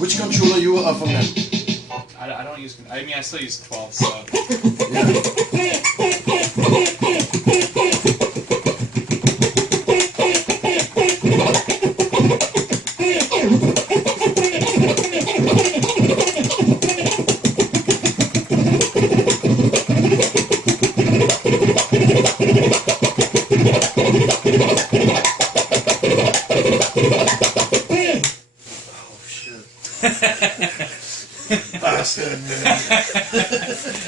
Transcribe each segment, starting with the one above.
Which controller you are from them? I don't use. I mean, I still use 12. So.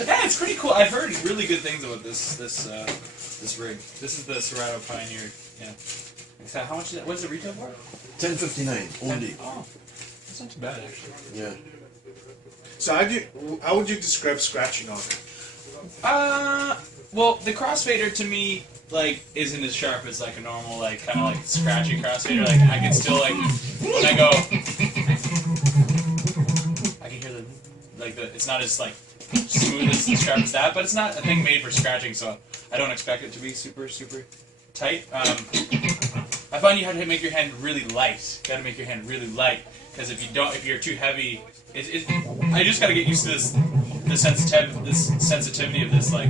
Yeah, it's pretty cool. I've heard really good things about this rig. This is the Serato Pioneer. Yeah. So how much is that? What's the retail for? $10.59 only. Oh, that's not too bad actually. Yeah. So how would you describe scratching on it? Well, the crossfader to me like isn't as sharp as like a normal like kind of like scratchy crossfader. Like I can still like when I go, I can hear it's not as like smooth as sharp as that, but it's not a thing made for scratching, so I don't expect it to be super tight. I find you have to make your hand really light. You got to make your hand really light because if you're too heavy, I just got to get used to the sensitivity of this like.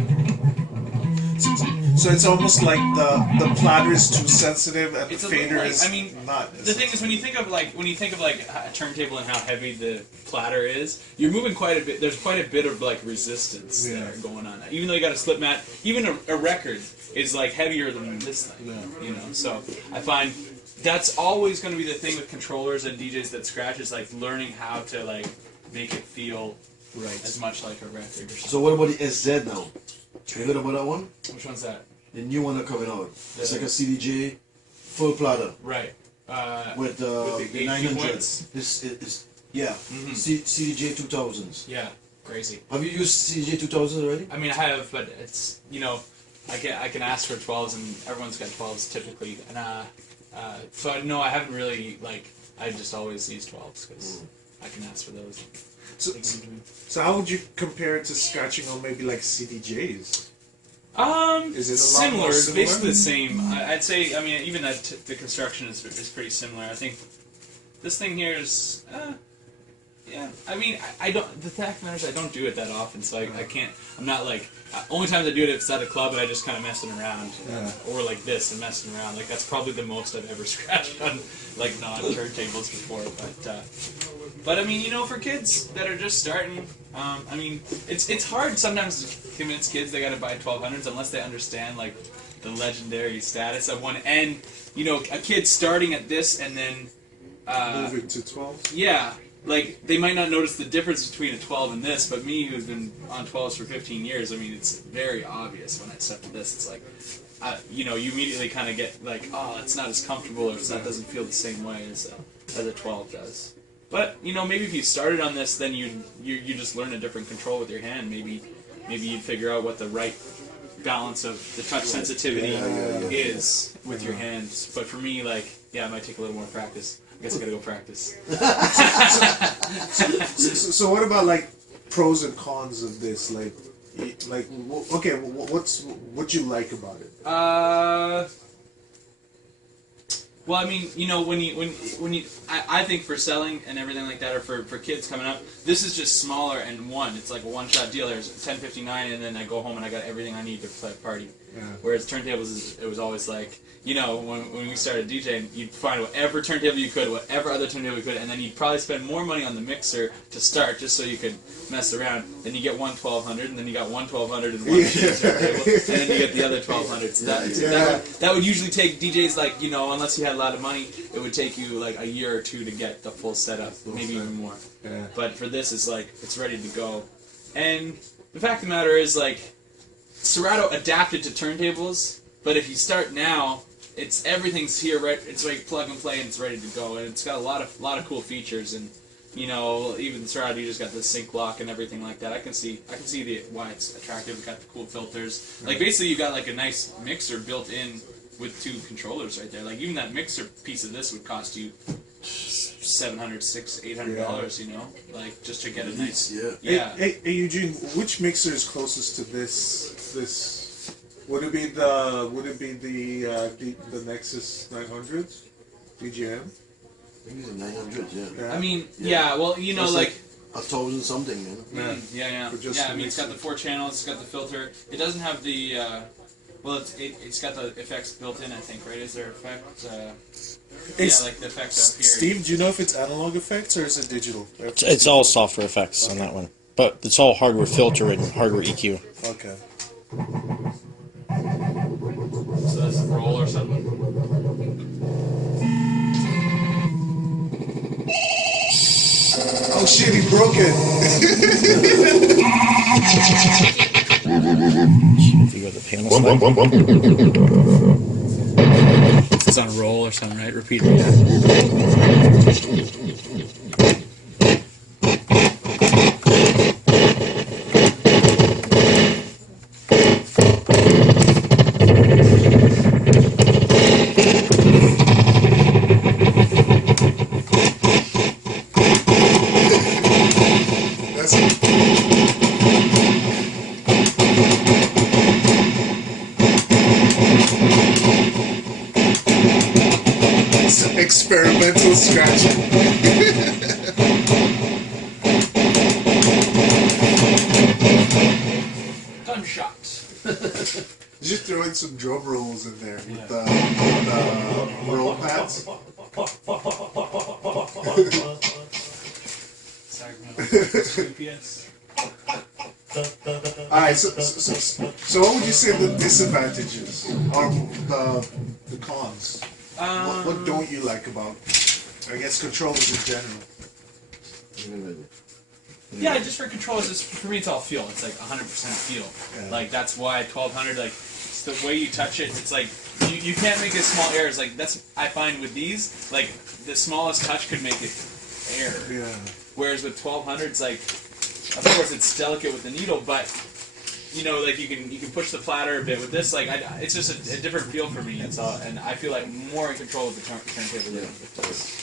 So it's almost like the platter is too sensitive and the fader is not. The thing is when you think of like a turntable and how heavy the platter is, you're moving quite a bit. There's quite a bit of like resistance there going on. Even though you got a slip mat, even a record is like heavier than this thing. You know, so I find that's always going to be the thing with controllers and DJs that scratch is like learning how to like make it feel as much like a record. Or something. So what about the SZ now? You heard about that one? Which one's that? The new one that's coming out. It's like a CDJ full platter. Right. With the 900s. This is CDJ 2000s. Yeah, crazy. Have you used CDJ 2000s already? I mean, I have, but it's I can ask for 12s, and everyone's got 12s typically, and so no, I haven't really I just always use 12s because I can ask for those. So how would you compare it to scratching on maybe like CDJs? Is it similar? It's basically the same. I'd say. I mean, even the construction is pretty similar. I think this thing here is. Yeah. I mean, I don't. The fact of the matter is, I don't do it that often, so I can't. I'm not like. Only times I do it if it's at a club and I just kind of messing around, or like this and messing around. Like that's probably the most I've ever scratched on like non-turntables before. But I mean, for kids that are just starting, I mean, it's hard sometimes to convince kids they got to buy 1200s unless they understand like the legendary status of one. And a kid starting at this and then moving to 12. Yeah. Like, they might not notice the difference between a 12 and this, but me, who's been on 12s for 15 years, I mean, it's very obvious when I step to this. It's like, you immediately kind of get like, oh, it's not as comfortable, or that doesn't feel the same way as a 12 does. But, maybe if you started on this, then you just learn a different control with your hand. Maybe you'd figure out what the right balance of the touch sensitivity is with your hands. But for me, it might take a little more practice. I guess I gotta go practice. So what about pros and cons of this? Okay, what you like about it? Well, I mean, when you, I think for selling and everything like that, or for kids coming up, this is just smaller and it's like a one-shot deal. There's 1059, and then I go home and I got everything I need to play a party. Yeah. Whereas turntables, it was always like, when we started DJing, you'd find whatever turntable you could, whatever other turntable you could, and then you'd probably spend more money on the mixer to start just so you could mess around. Then you get one 1200, and then you got one 1200 and one turntable, and then you get the other 1200. So that would usually take DJs unless you had a lot of money, it would take you a year or two to get the full setup, maybe even more. Yeah. But for this, it's it's ready to go. And the fact of the matter is, Serato adapted to turntables, but if you start now, everything's here, right? It's plug and play, and it's ready to go, and it's got a lot of cool features, and even Serato, you just got the sync lock and everything like that. I can see why it's attractive. It's got the cool filters. Basically, you got a nice mixer built in with two controllers right there. Even that mixer piece of this would cost you $700, $800, just to get a nice. Hey, Eugene, which mixer is closest to this? Would it be the Nexus 900 DJM? think it's a 900, yeah. I mean, yeah, well, you know, That's like 1,000 something, man. yeah. I mean, it's got the 4 channels, it's got the filter. It doesn't have the, well, it's got the effects built in, I think, right? Is there effect? Yeah, like the effects up here. Steve, do you know if it's analog effects or is it digital? It's all software effects on that one, but it's all hardware filter and hardware EQ. Okay. So that's a roll or something. Oh shit, he broke it! If you go to the panel select. It's on a roll or something, right? Repeat it. Experimental scratching. Gunshot. Just throw in some drum rolls in there with the roll pads. Alright, so what would you say the disadvantages or the cons? What don't you like about, I guess, controllers in general? Yeah, just for controllers, for me, it's all feel. It's like 100% feel. Yeah. Like, that's why 1200, like, it's the way you touch it, it's like, you can't make a small errors. Like, that's, I find with these, like, the smallest touch could make it error. Yeah. Whereas with 1200, it's like, of course, it's delicate with the needle, but, you know, like, you can push the platter a bit. With this, like, it's just a different feel for me, and so, and I feel like more in control of the turntable than with this.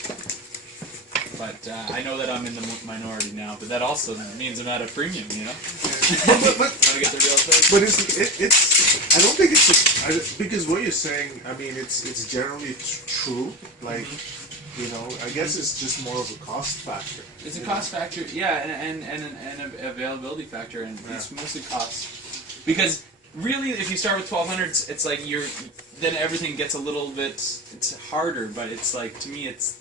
But I know that I'm in the minority now, but that also means I'm at a premium, you know? but to get the real thing. But it's I don't think it's because what you're saying, I mean, it's generally true. Like, you know, I guess it's just more of a cost factor. It's a cost factor, yeah, and an availability factor, and it's mostly cost. Because really, if you start with 1200s, it's like then everything gets a little bit, it's harder, but it's like, to me, that's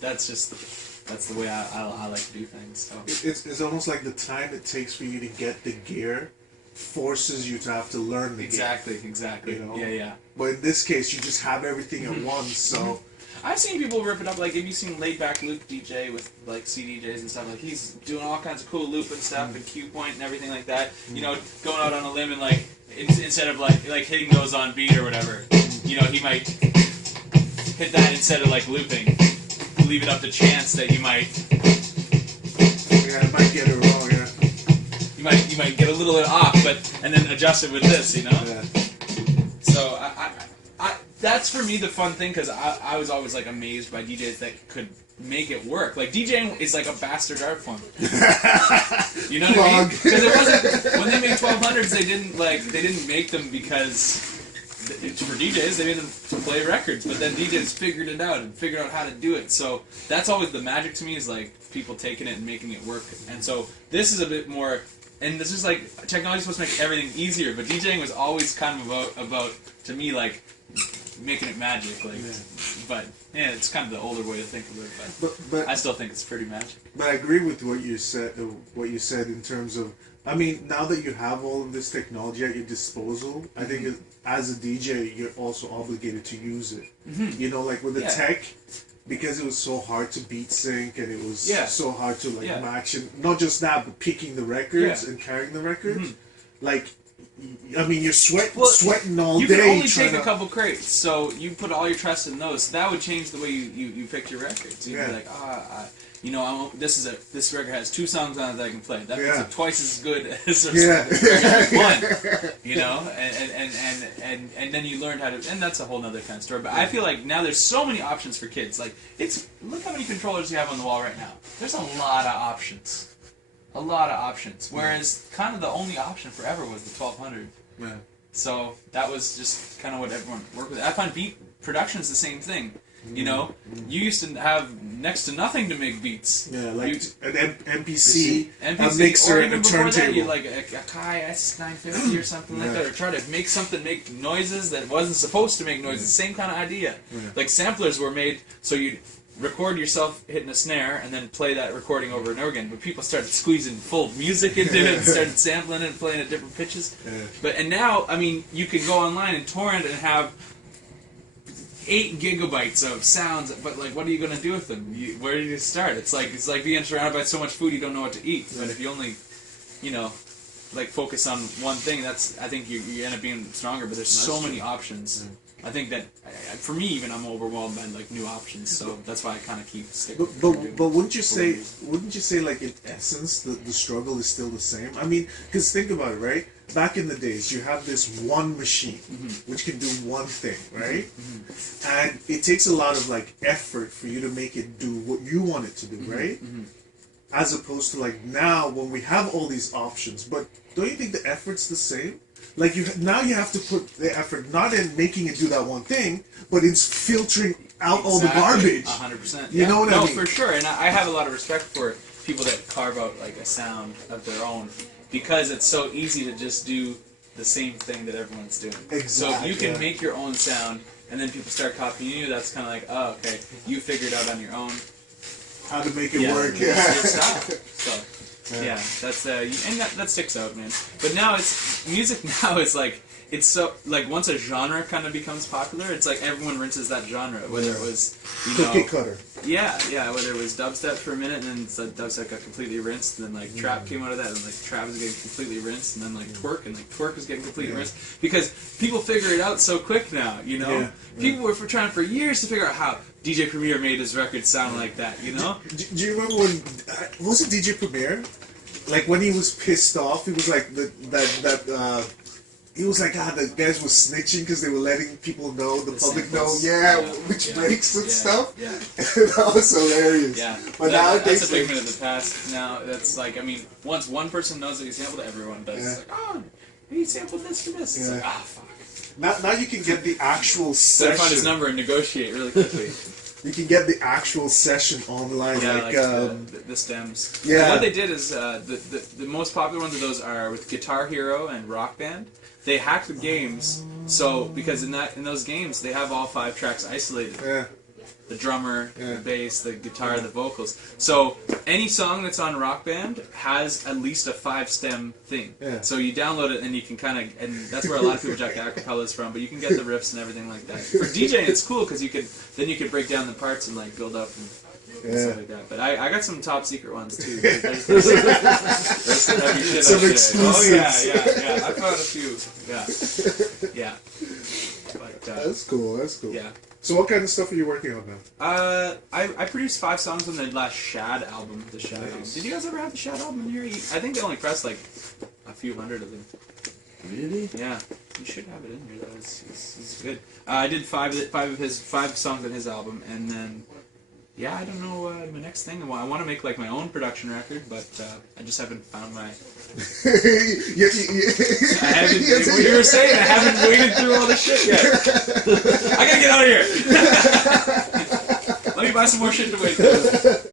the way I like to do things. So. It's almost like the time it takes for you to get the gear forces you to have to learn the gear. Exactly. You know? Yeah. But in this case, you just have everything at once, so... I've seen people rip it up, like, have you seen Laid Back Luke DJ with, like, CDJs and stuff? Like, he's doing all kinds of cool loop and stuff, and cue point and everything like that. You know, going out on a limb and, like, instead of, like hitting those on beat or whatever, you know, he might hit that instead of, like, looping. Leave it up to chance that you might... Yeah, I might get it wrong, yeah. You might get a little bit off, and then adjust it with this, you know? Yeah. So, that's for me the fun thing, because I was always, like, amazed by DJs that could make it work. Like, DJing is like a bastard art form. You know what I mean? Because it wasn't... When they made 1200s, they didn't make them because... For DJs, they made them to play records, but then DJs figured it out and figured out how to do it. So that's always the magic to me, is like people taking it and making it work. And so this is a bit more, and this is like, technology is supposed to make everything easier, but DJing was always kind of about to me, like making it magic. Like, but yeah, it's kind of the older way to think of it. But I still think it's pretty magic. But I agree with what you said. In terms of, I mean, now that you have all of this technology at your disposal, I think as a DJ, you're also obligated to use it. You know, like with the tech, because it was so hard to beat sync and it was so hard to like match, and not just that, but picking the records and carrying the records. Like, I mean, you're sweating all day. You can only take a couple crates, so you put all your trust in those. So that would change the way you pick your records. You'd be like, you know, this record has 2 songs on it that I can play. That makes it twice as good as one. You know, and then you learned how to, and that's a whole other kind of story. But I feel like now there's so many options for kids. Like, look how many controllers you have on the wall right now. There's a lot of options. A lot of options. Whereas kind of the only option forever was the 1200. Yeah. So that was just kind of what everyone worked with. I find beat production's the same thing. You know, you used to have next to nothing to make beats. Yeah, like an MPC, a mixer, or and even a before that, turntable. you like a Kai S950 or something like that, or try to make something make noises that wasn't supposed to make noises. Same kind of idea. Like samplers were made so you'd record yourself hitting a snare and then play that recording over and over again. But people started squeezing full music into it and started sampling it and playing at different pitches. And now, I mean, you can go online and torrent and have 8 gigabytes of sounds, but like, what are you going to do with them? Where do you start? It's like being surrounded by so much food you don't know what to eat. But if you only, you know, like focus on one thing, I think you end up being stronger. But there's so many options. I think that, for me even, I'm overwhelmed by like new options, so that's why I kind of keep sticking. But wouldn't you say like in essence the struggle is still the same? I mean, because think about it, right? Back in the days, you have this one machine which can do one thing, right? And it takes a lot of like effort for you to make it do what you want it to do, right? As opposed to like now when we have all these options, but don't you think the effort's the same? Like now you have to put the effort not in making it do that one thing, but in filtering out all the garbage. 100%. You know what I mean? No, for sure. And I have a lot of respect for people that carve out like a sound of their own, because it's so easy to just do the same thing that everyone's doing. Exactly. So if you can make your own sound, and then people start copying you, that's kind of like, oh, okay, you figured out on your own How to make it work? your style. So. Yeah, that's and that sticks out, man. But now music now is like, it's so like once a genre kind of becomes popular, it's like everyone rinses that genre, whether it was Cookie cutter. Yeah, whether it was dubstep for a minute and then dubstep got completely rinsed, and then like trap came out of that, and like trap was getting completely rinsed, and then like twerk was getting completely rinsed, because people figure it out so quick now, you know. People were trying for years to figure out how DJ Premier made his record sound like that, you know. Do you remember when was it DJ Premier? Like when he was pissed off, he was like he was like, the guys were snitching because they were letting people know, the public know, which breaks and stuff. Yeah. That was hilarious. Yeah. But that's a figment of the past. Now that's like, I mean, once one person knows that he sampled it, everyone does. It's like, oh, he sampled this for this. It's like, fuck. Now you can get the actual session. Find his number and negotiate really quickly. You can get the actual session online, like the stems. Yeah. And what they did is the most popular ones of those are with Guitar Hero and Rock Band. They hacked the games, so because in those games they have all 5 tracks isolated. Yeah. The drummer, the bass, the guitar, the vocals. So any song that's on Rock Band has at least a 5-stem thing. Yeah. So you download it and you can kind of, and that's where a lot of people jack the acapellas from. But you can get the riffs and everything like that. For DJing, it's cool because you could break down the parts and like build up and stuff like that. But I got some top secret ones too. There's some heavy shit. Some exclusives. Oh yeah. I found a few. Yeah. But, that's cool. Yeah. So what kind of stuff are you working on now? I produced 5 songs on the last Shad album. The Shad album. Did you guys ever have the Shad album in here? I think they only pressed like a few hundred of them. Really? Yeah. You should have it in here though. It's good. I did 5 songs on his album, and then I don't know my next thing. I want to make like my own production record, but I just haven't found my. I haven't. What you were saying, I haven't waded through all this shit yet. I gotta get out of here. Let me buy some more shit to wade through.